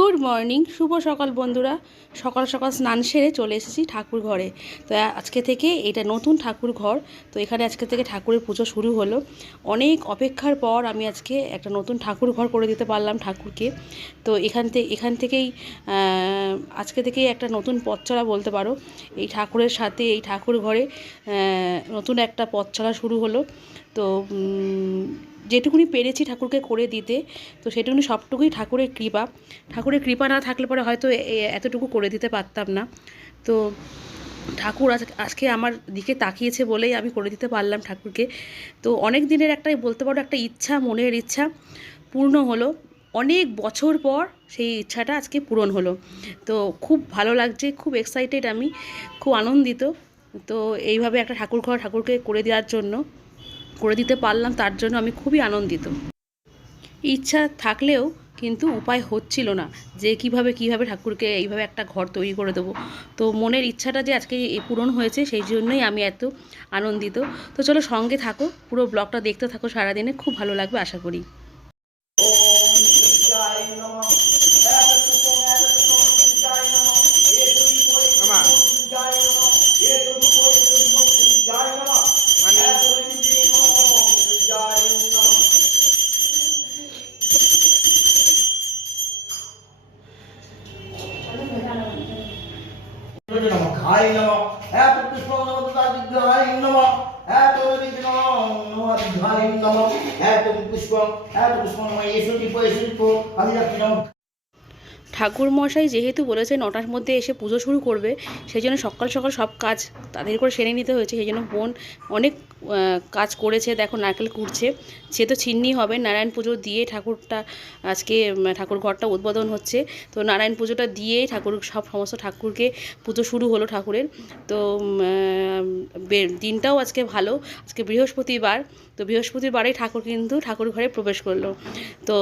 Good morning, শুভ সকাল বন্ধুরা। সকাল সকাল স্নান সেরে চলে এসেছি ঠাকুর ঘরে। তো আজকে থেকে এটা নতুন ঠাকুর ঘর। তো এখানে আজকে থেকে ঠাকুরের পুজো শুরু হলো। অনেক অপেক্ষার পর আমি আজকে একটা নতুন ঠাকুর ঘর করে দিতে পারলাম ঠাকুরকে। তো এখান থেকেই আজকে থেকেই একটা নতুন পথ চলা বলতে পারো। এই ঠাকুরের সাথে এই ঠাকুর ঘরে নতুন একটা পথ চলা শুরু হলো। তো যেটুকুনি পেরেছি ঠাকুরকে করে দিতে, তো সেটুকুনি সবটুকুই ঠাকুরের কৃপা না থাকলে পরে হয়তো এতটুকু করে দিতে পারতাম না। তো ঠাকুর আজকে আমার দিকে তাকিয়েছে বলেই আমি করে দিতে পারলাম ঠাকুরকে। তো অনেক দিনের একটাই বলতে পারো একটা ইচ্ছা, মনের ইচ্ছা পূর্ণ হলো। অনেক বছর পর সেই ইচ্ছাটা আজকে পূরণ হলো। তো খুব ভালো লাগছে, খুব এক্সাইটেড, আমি খুব আনন্দিত। তো এইভাবে একটা ঠাকুর ঘর ঠাকুরকে করে দিতে পারলাম, তার জন্য আমি খুবই আনন্দিত। ইচ্ছা থাকলেও কিন্তু উপায় হচ্ছিল না যে কিভাবে ঠাকুরকে এইভাবে একটা ঘর তৈরি করে দেবো। তো মনের ইচ্ছাটা যে আজকে পূরণ হয়েছে, সেই জন্যই আমি এত আনন্দিত। তো চলো সঙ্গে থাকো, পুরো ব্লগটা দেখতে থাকো সারাদিনে, খুব ভালো লাগবে আশা করি। খাই নমঃ এত পুষ্প নমঃ নমঃ এত বিদ নমঃ ধাই নমঃ এত পুষ্প নমঃ এসুটি পয়সুটি আদিরাত্রি নমঃ। ঠাকুর মশাই যেহেতু বলেছে 9টার মধ্যে এসে পুজো শুরু করবে, সেই জন্য সকাল সকাল সব কাজ তাদের করে সেরে নিতে হয়েছে। সেই জন্য বোন অনেক কাজ করেছে। দেখো নারকেল কুড়ছে, সে তো ছিন্নি হবে। নারায়ণ পুজো দিয়ে ঠাকুরটা আজকে ঠাকুর ঘরটা উদ্বোধন হচ্ছে। তো নারায়ণ পুজোটা দিয়েই সমস্ত ঠাকুরকে পুজো শুরু হলো ঠাকুরের। তো দিনটাও আজকে ভালো, আজকে বৃহস্পতিবার। তো বৃহস্পতিবারেই ঠাকুর কিন্তু ঠাকুর ঘরে প্রবেশ করলো। তো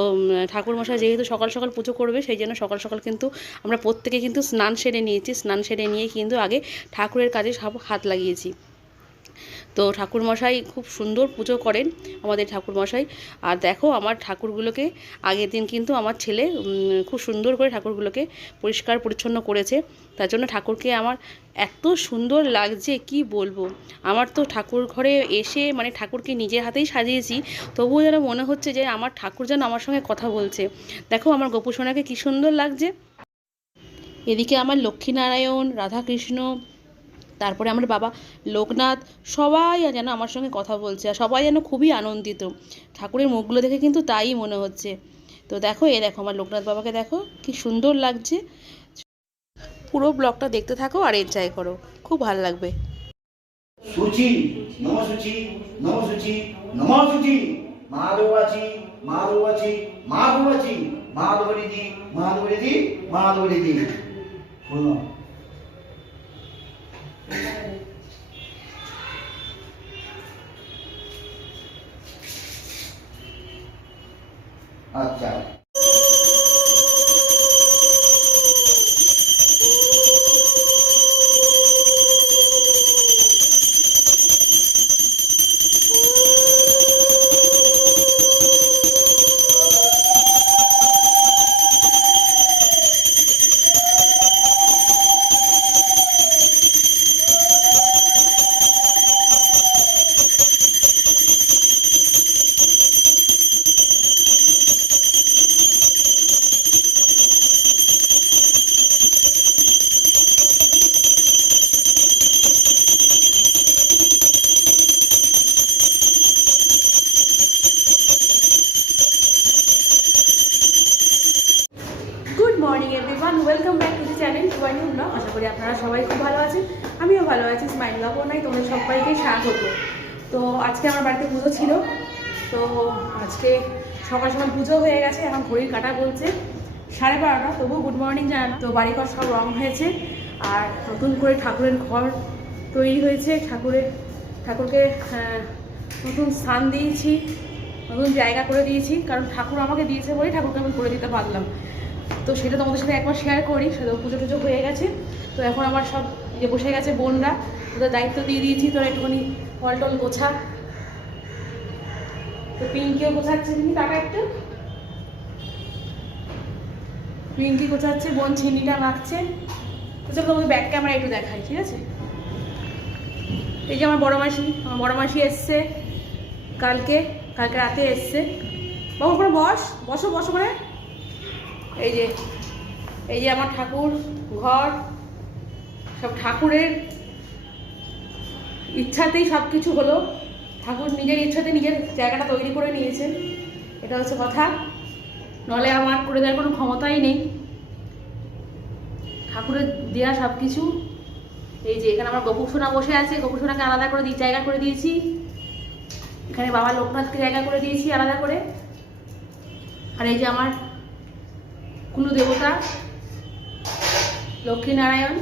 ঠাকুরমশাই যেহেতু সকাল সকাল পুজো করবে, সেই জন্য সকাল সকাল কিন্তু আমরা প্রত্যেকে কিন্তু স্নান সেরে নিয়েছি। স্নান সেরে নিয়ে কিন্তু আগে ঠাকুরের কাজে সব হাত লাগিয়েছি। তো ঠাকুরমশাই খুব সুন্দর পুজো করেন আমাদের ঠাকুরমশাই। আর দেখো আমার ঠাকুরগুলোকে আগের দিন কিন্তু আমার ছেলে খুব সুন্দর করে ঠাকুরগুলোকে পরিষ্কার পরিচ্ছন্ন করেছে। তার জন্য ঠাকুরকে আমার এত সুন্দর লাগছে কি বলবো। আমার তো ঠাকুর ঘরে এসে মানে ঠাকুরকে নিজের হাতেই সাজিয়েছি, তবুও যেন মনে হচ্ছে যে আমার ঠাকুর যেন আমার সঙ্গে কথা বলছে। দেখো আমার গোপু সোনাকে কী সুন্দর লাগছে। এদিকে আমার লক্ষ্মীনারায়ণ, রাধাকৃষ্ণ, তারপরে আমার বাবা লোকনাথ, সবাই যেন আমার সঙ্গে কথা বলছে, আর সবাই যেন খুবই আনন্দিত। ঠাকুরের মুখগুলো দেখে কিন্তু তাই মনে হচ্ছে। তো দেখো দেখো আমার লোকনাথ বাবাকে দেখো কি সুন্দর লাগছে। পুরো ব্লগটা দেখতে থাকো আর এনজয় করো, খুব ভালো লাগবে। শুচি নমঃ শুচি নমঃ শুচি নমঃ শুচি মাধবাচি মাধবাচি মাধবাচি মাধবরিদি মাধবরিদি মাধবরিদি। শোনো আচ্ছা good morning everyone, welcome back to the channel টুয়াইনি ব্লগ। আশা করি আপনারা সবাই খুব ভালো আছেন, আমিও ভালো আছি। স্মাইল লাভও নাই, তোমাদের সবাইকে স্বাগত। তো আজকে আমার বাড়িতে পুজো ছিল। তো আজকে সকাল সকাল পুজো হয়ে গেছে, এখন ঘড়ির কাঁটা বলছে 12:30। তবুও গুড মর্নিং জানালাম। তো বাড়িঘর সব রং হয়েছে, আর নতুন করে ঠাকুরের ঘর তৈরি হয়েছে। ঠাকুরকে নতুন স্থান দিয়েছি, নতুন জায়গা করে দিয়েছি, কারণ ঠাকুর আমাকে দিয়েছে বলেই ঠাকুরকে আমি করে দিতে পারলাম। তো সেটা তোমাদের সাথে একবার শেয়ার করি। সেটা পুজো টুজো হয়ে গেছে। তো এখন আমার সব বসে গেছে বোনরা, ওদের দায়িত্ব দিয়ে দিয়েছি। তোরা একটুখানি ফল টল গোছা। তো পিঙ্কিও গোছাচ্ছে, তুমি টাকা একটু পিঙ্কি কোচাচ্ছে, বোন চিনিটা মাখছে। তো চলো তোমাকে ব্যাক ক্যামেরা একটু দেখাই, ঠিক আছে? এই যে আমার বড় মাসি এসছে কালকে রাতে এসছে। বাবু করে বসো করে। এই যে আমার ঠাকুর ঘর, সব ঠাকুরের ইচ্ছাতেই সব কিছু হলো। ঠাকুর নিজের ইচ্ছাতে নিজের জায়গাটা তৈরি করে নিয়েছেন, এটা হচ্ছে কথা। নলে আমার করে দেওয়ার কোনো ক্ষমতাই নেই। ঠাকুরের দেওয়া সব কিছু। এই যে এখানে আমার গোপুসোনা বসে আছে, গোপুসোনাকে আলাদা করে জায়গা করে দিয়েছি। এখানে বাবা লোকনাথকে জায়গা করে দিয়েছি আলাদা করে। আর এই যে আমার কুলু দেবতা লক্ষ্মীনারায়ণ,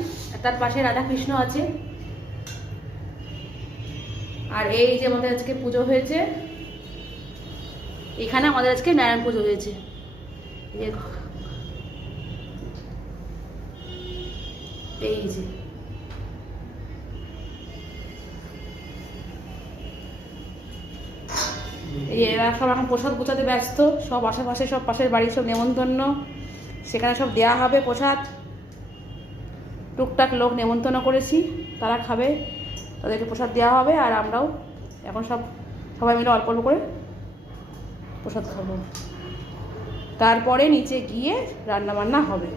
তার পাশে রাধাকৃষ্ণ আছে। আর এই যে আমাদের আজকে পুজো হয়েছে, এখানে আমাদের আজকে নারায়ণ পুজো হয়েছে। এই যে এরা সব এখন প্রসাদ গোছাতে ব্যস্ত, সব আশেপাশে সব পাশের বাড়ির সব নেমন্তন্ন, সেখানে সব দেয়া হবে প্রসাদ। টুকটাক লোক নেমন্তন্ন করেছি, তারা খাবে, তাদেরকে প্রসাদ দেওয়া হবে। আর আমরাও এখন সবাই মিলে অল্প অল্প করে প্রসাদ খাবো। তারপরে নিচে গিয়ে রান্না বান্না হবে।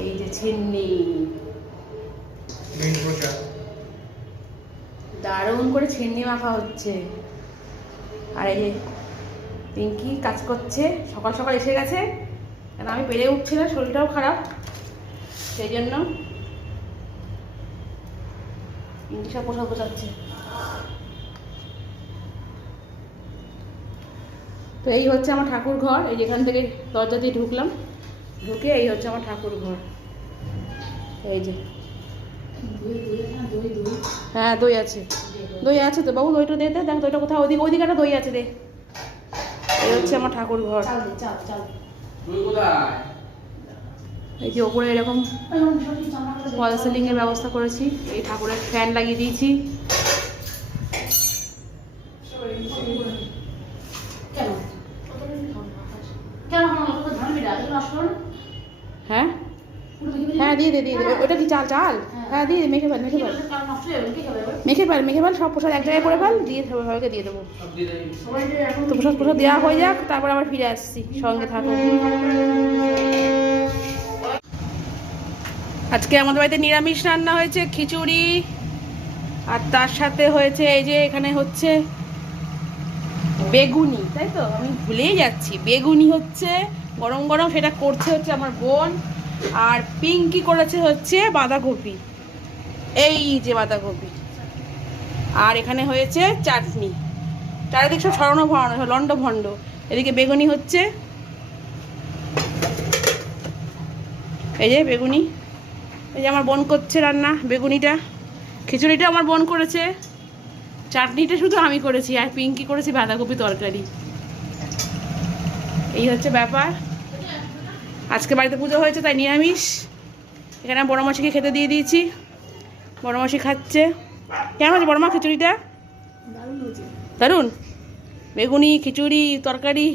এই যে ছিন্নি দারুণ করে ছিন্নি মাখা হচ্ছে। আর এই যে পিঙ্কি কাজ করছে, সকাল সকাল এসে গেছে, কেন আমি পেরে উঠছি না, শরীরটাও খারাপ, সেই জন্য পিঙ্কি সব পোশাক গোছাচ্ছে। তো এই হচ্ছে আমার ঠাকুর ঘর। এই যেখান থেকে দরজা দিয়ে ঢুকলাম, ঢুকে এই হচ্ছে আমার ঠাকুর ঘর। এই যে হ্যাঁ দই আছে তো বাবু, দইটা দে, দেখ দইটা কোথাও, ওইদিকে একটা দই আছে, দে। এই হচ্ছে আমার ঠাকুর ঘর। এই যে ওপরে এরকম ফল সিলিং এর ব্যবস্থা করেছি, এই ঠাকুরের ফ্যান লাগিয়ে দিয়েছি। হ্যাঁ হ্যাঁ দিয়ে দে ওটা কি চাল? হ্যাঁ দিয়ে দে, মেখে ফেল সব প্রসাদ এক জায়গায় করে ফেল, দিয়ে সবাইকে দিয়ে দেবো। তো প্রসাদ দেওয়া হয়ে যাক, তারপর আবার ফিরে আসছি, সঙ্গে থাকো। আজকে আমাদের বাড়িতে নিরামিষ রান্না হয়েছে, খিচুড়ি, আর তার সাথে হয়েছে এই যে এখানে হচ্ছে বেগুনি, তাই তো আমি ভুলেই যাচ্ছি, বেগুনি হচ্ছে গরম গরম, সেটা করছে হচ্ছে আমার বোন। আর পিঙ্কি করেছে হচ্ছে বাঁধাকপি, এই যে বাঁধাকপি। আর এখানে হয়েছে চাটনি, চারিদিক সব ছড়ানো ভরানো, লন্ড ভন্ড। এদিকে বেগুনি হচ্ছে, এই যে বেগুনি, এই যে আমার বোন করছে রান্না, বেগুনিটা। খিচুড়িটা আমার বোন করেছে, চাটনিটা শুধু আমি করেছি, আর পিঙ্কি করেছি বাঁধাকপি তরকারি। এই হচ্ছে ব্যাপার। আজকে বাড়িতে পুজো হয়েছে তাই নিরামিষ। এখানে বড় মাসিকে খেতে দিয়ে দিয়েছি, বড় মাসি খাচ্ছে। কেমন আছে বড় মা খিচুড়িটা? দারুণ, বেগুনি খিচুড়ি তরকারি।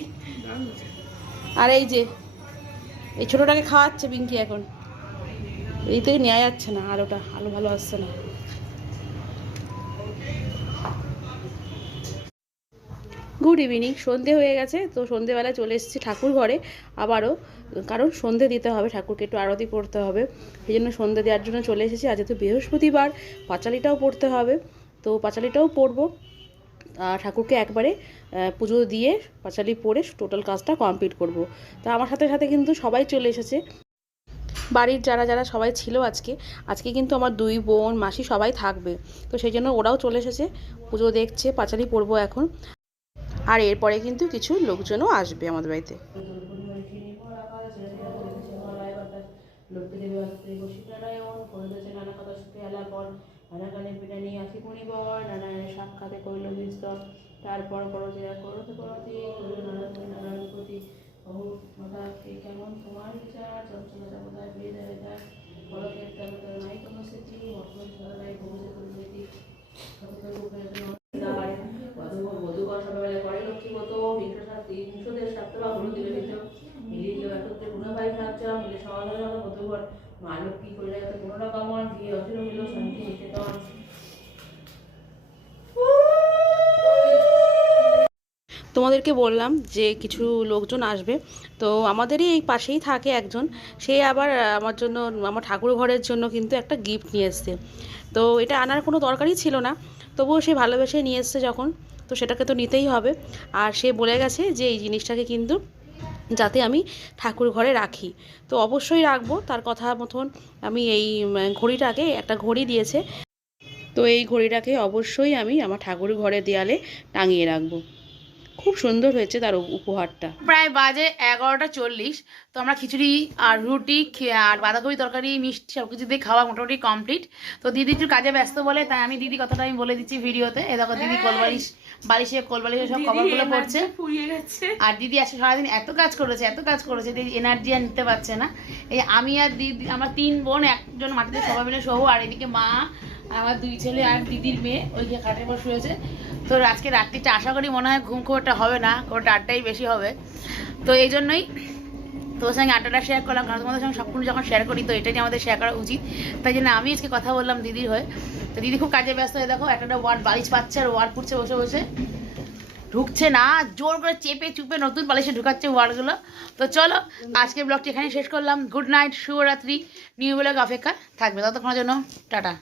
আর এই যে এই ছোটোটাকে খাওয়াচ্ছে পিঙ্কি এখন, এই থেকে নেওয়া যাচ্ছে না, আলু ভালো আসছে না। গুড ইভিনিং, সন্ধে হয়ে গেছে। তো সন্ধেবেলায় চলে এসেছি ঠাকুর ঘরে আবারও, কারণ সন্ধে দিতে হবে, ঠাকুরকে একটু আরতি পড়তে হবে, সেই জন্য সন্ধে দেওয়ার জন্য চলে এসেছি। আজ তো বৃহস্পতিবার, পাঁচালিটাও পড়তে হবে, তো পাঁচালিটাও পড়বো। ঠাকুরকে একবারে পুজো দিয়ে পাঁচালি পড়ে টোটাল কাজটা কমপ্লিট করব। তা আমার সাথে সাথে কিন্তু সবাই চলে এসেছে, বাড়ির যারা সবাই ছিল আজকে কিন্তু আমার 2 বোন মাসি সবাই থাকবে, তো সেই জন্য ওরাও চলে এসেছে, পুজো দেখছে, পাঁচালি পড়বো এখন। আর এরপরে কিন্তু কিছু লোকজনও আসবে আমাদের বাড়িতে। তারপর কেমন তোমার বিচার চঞ্চল জগদায় ফিরে দেয় নাই কোনো স্মৃতি বধুকর সবাই করে লক্ষ্মীগত হিংসদের স্বার্থ বা হলুদ মিলিত একত্রে গুণবাই ভাগ খাচ্ছিলাম মিলে সকালবেলা কতবার মা লক্ষ্মী করে যাতে কোনো রকম আমার বিয়ে হচ্ছিল মিলেও শান্তি নিতে দেওয়া। তোমাদেরকে বললাম যে কিছু লোকজন আসবে, তো আমাদেরই এই পাশেই থাকে একজন, সে আবার আমার জন্য, আমার ঠাকুর ঘরের জন্য কিন্তু একটা গিফট নিয়ে এসছে। তো এটা আনার কোনো দরকারই ছিল না, তবুও সে ভালোবেসে নিয়ে এসছে যখন, তো সেটাকে তো নিতেই হবে। আর সে বলে গেছে যে এই জিনিসটাকে কিন্তু যাতে আমি ঠাকুর ঘরে রাখি, তো অবশ্যই রাখবো। তার কথা মতন আমি এই ঘড়িটাকে, একটা ঘড়ি দিয়েছে, তো এই ঘড়িটাকে অবশ্যই আমি আমার ঠাকুর ঘরের দেয়ালে টাঙিয়ে রাখবো। খুব সুন্দর হয়েছে তার উপহারটা। প্রায় বাজে 11:40। তো আমরা খিচুড়ি আর রুটি আর বাঁধাকপি তরকারি মিষ্টি সব কিছু দিয়ে খাওয়া মোটামুটি কমপ্লিট। তো দিদি একটু কাজে ব্যস্ত বলে তাই আমি দিদি কথাটা আমি বলে দিচ্ছি ভিডিওতে। এ দেখো দিদি বালিশে সব কভারগুলো করছে। আর দিদি আজকে সারাদিন এত কাজ করেছে দিদি এনার্জি আর নিতে পারছে না। এই আমি আর দিদি, আমরা 3 বোন একজন মাটিতে সবাই মিলে শোবো, আর এদিকে মা, আমার 2 ছেলে আর দিদির মেয়ে ওই যে খাটের উপর শুয়েছে। তো আজকে রাত্রিটা আশা করি মনে হয় ঘুম খুব একটা হবে না, খুব আড্ডাই বেশি হবে। তো এই জন্যই তোর সঙ্গে আড্ডাটা শেয়ার করলাম, কারণ তোমাদের সঙ্গে সবগুলো যখন শেয়ার করি তো এটাই আমাদের শেয়ার করা উচিত। তাই জন্য আমি আজকে কথা বললাম দিদির হয়ে। তো দিদি খুব কাজে ব্যস্ত হয়ে, দেখো একটা ওয়ার্ড বালিশ পাচ্ছে আর ওয়ার্ড পুড়ছে বসে বসে, ঢুকছে না, জোর করে চেপে চুপে নতুন বালিশে ঢুকাচ্ছে ওয়ার্ডগুলো। তো চলো আজকের ব্লগটি এখানে শেষ করলাম। গুড নাইট, শুভরাত্রি। নিউ ব্লগ অপেক্ষা থাকবে, ততক্ষণের জন্য টাটা।